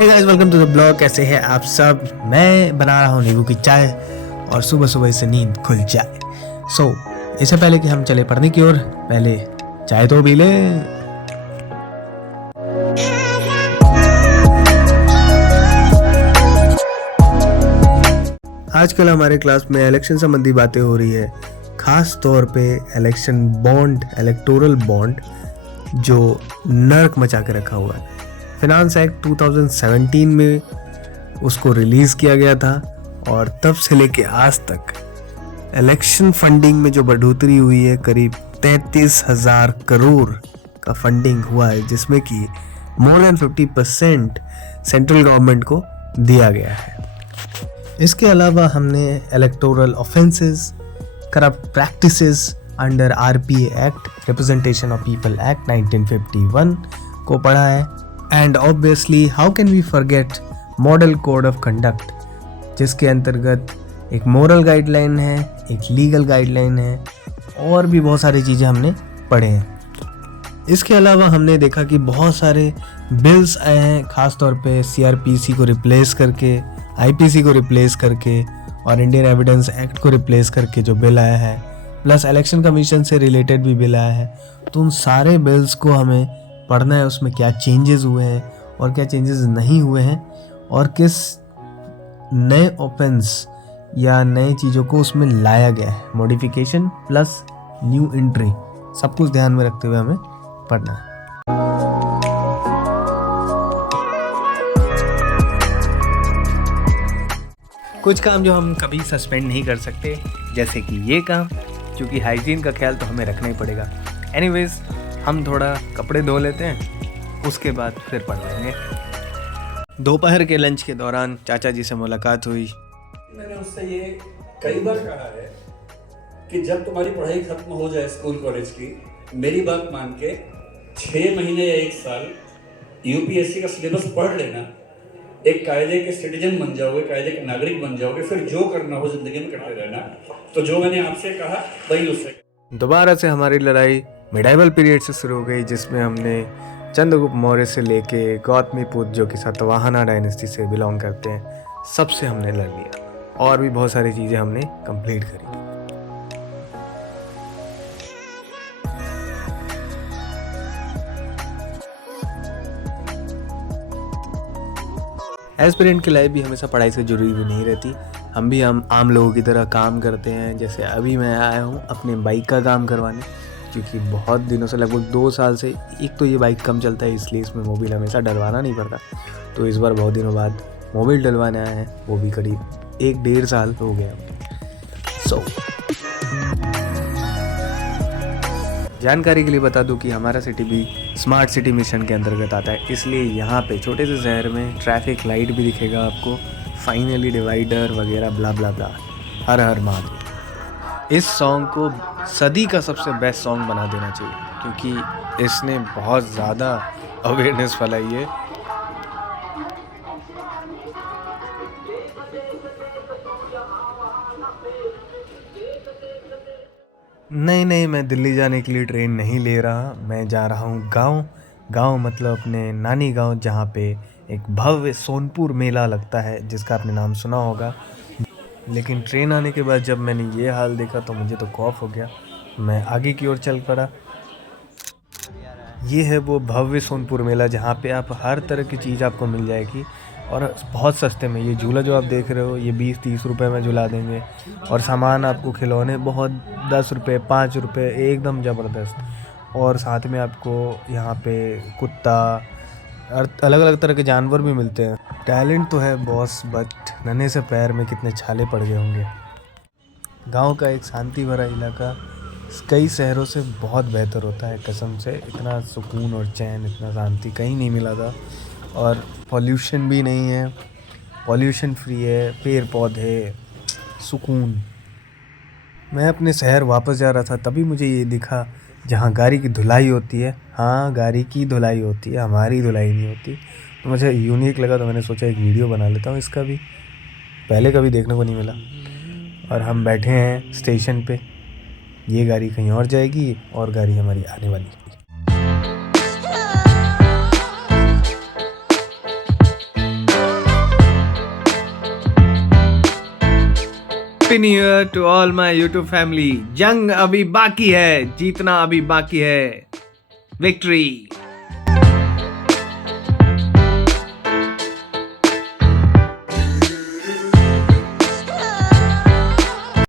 Hey guys, welcome to the blog. कैसे हैं आप सब? मैं बना रहा हूँ नींबू की चाय और सुबह सुबह से नींद खुल जाए। इससे पहले कि हम चले पढ़ने की ओर, पहले चाय तो पी लें। आजकल हमारे क्लास में इलेक्शन संबंधी बातें हो रही है, खास तौर पे इलेक्शन बॉन्ड, इलेक्टोरल बॉन्ड जो नर्क मचा के रखा हुआ है। फिनांस एक्ट 2017 में उसको रिलीज किया गया था और तब से लेके आज तक इलेक्शन फंडिंग में जो बढ़ोतरी हुई है, करीब 33,000 करोड़ का फंडिंग हुआ है, जिसमें कि मोर देन 50% सेंट्रल गवर्नमेंट को दिया गया है। इसके अलावा हमने electoral offences, corrupt practices under RPA act, representation of people act 1951 को पढ़ा है। And obviously how can we forget model code of conduct, जिसके अंतर्गत एक मोरल गाइडलाइन है, एक लीगल गाइडलाइन है और भी बहुत सारी चीज़ें हमने पढ़े हैं। इसके अलावा हमने देखा कि बहुत सारे बिल्स आए हैं, ख़ास तौर पे सीआरपीसी को रिप्लेस करके, आईपीसी को रिप्लेस करके और इंडियन एविडेंस एक्ट को रिप्लेस करके जो बिल आया है, प्लस इलेक्शन कमीशन से रिलेटेड भी बिल आया है। तो उन सारे बिल्स को हमें पढ़ना है, उसमें क्या चेंजेस हुए हैं और क्या चेंजेस नहीं हुए हैं और किस नए ऑफेंस या नए चीज़ों को उसमें लाया गया है, मॉडिफिकेशन प्लस न्यू एंट्री, सब कुछ ध्यान में रखते हुए हमें पढ़ना है। कुछ काम जो हम कभी सस्पेंड नहीं कर सकते, जैसे कि ये काम, क्योंकि हाइजीन का ख्याल तो हमें रखना ही पड़ेगा। एनीवेज, हम थोड़ा कपड़े धो लेते हैं, उसके बाद फिर पढ़ लेंगे। दोपहर के लंच के दौरान चाचा जी से मुलाकात हुई। मैंने उससे ये कई बार कहा है कि जब तुम्हारी पढ़ाई खत्म हो जाए स्कूल कॉलेज की, मेरी बात मान के 6 महीने या 1 साल यूपीएससी का सिलेबस पढ़ लेना, एक कायदे के सिटीजन बन जाओगे, कायदे के नागरिक बन जाओगे, फिर जो करना हो जिंदगी में करते रहना। तो जो मैंने आपसे कहा वही उससे। दोबारा से हमारी लड़ाई मिडाइवल पीरियड से शुरू हो गई, जिसमें हमने चंद्रगुप्त मौर्य से लेके गौतमीपुत्र, जो कि सातवाहना डायनेस्टी से बिलोंग करते हैं, सबसे हमने लड़ लिया और भी बहुत सारी चीज़ें हमने कंप्लीट करी। एस्पिरेंट की लाइफ भी हमेशा पढ़ाई से जुड़ी हुई नहीं रहती। हम आम लोगों की तरह काम करते हैं। जैसे अभी मैं आया हूँ अपने बाइक का काम करवाने, क्योंकि बहुत दिनों से, लगभग 2 साल से, एक तो ये बाइक कम चलता है, इसलिए इसमें मोबिल हमेशा डलवाना नहीं पड़ता। तो इस बार बहुत दिनों बाद मोबिल डलवाने आए हैं, वो भी करीब 1-1.5 साल हो गया। जानकारी के लिए बता दूं कि हमारा सिटी भी स्मार्ट सिटी मिशन के अंतर्गत आता है, इसलिए यहाँ पे छोटे से शहर में ट्रैफिक लाइट भी दिखेगा आपको, फाइनली डिवाइडर वगैरह ब्ला ब्ला ब्ला। हर हर महादेव। इस सॉन्ग को सदी का सबसे बेस्ट सॉन्ग बना देना चाहिए, क्योंकि इसने बहुत ज़्यादा अवेयरनेस फैलाई है। नहीं, मैं दिल्ली जाने के लिए ट्रेन नहीं ले रहा। मैं जा रहा हूँ गांव मतलब अपने नानी गांव, जहाँ पे एक भव्य सोनपुर मेला लगता है, जिसका आपने नाम सुना होगा। लेकिन ट्रेन आने के बाद जब मैंने ये हाल देखा तो मुझे तो खौफ हो गया। मैं आगे की ओर चल पड़ा। ये है वो भव्य सोनपुर मेला, जहाँ पे आप हर तरह की चीज़ आपको मिल जाएगी और बहुत सस्ते में। ये झूला जो आप देख रहे हो, ये 20-30 रुपए में झुला देंगे और सामान आपको, खिलौने बहुत 10 रुपये, 5 रुपये, एकदम ज़बरदस्त। और साथ में आपको यहाँ पे कुत्ता, अलग अलग तरह के जानवर भी मिलते हैं। टैलेंट तो है बॉस, बट नन्हे से पैर में कितने छाले पड़ गए होंगे। गांव का एक शांति भरा इलाका कई शहरों से बहुत बेहतर होता है, कसम से। इतना सुकून और चैन, इतना शांति कहीं नहीं मिला था। और पॉल्यूशन भी नहीं है, पॉल्यूशन फ्री है, पेड़ पौधे, सुकून। मैं अपने शहर वापस जा रहा था, तभी मुझे ये दिखा जहाँ गाड़ी की धुलाई होती है। हाँ, गाड़ी की धुलाई होती है, हमारी धुलाई नहीं होती। तो मुझे यूनिक लगा, तो मैंने सोचा एक वीडियो बना लेता हूँ इसका भी। पहले कभी देखने को नहीं मिला। और हम बैठे हैं स्टेशन पे, ये गाड़ी कहीं और जाएगी और गाड़ी हमारी आने वाली है। Happy new year to all my YouTube family. जंग अभी बाकी है, जीतना अभी बाकी है। विक्ट्री।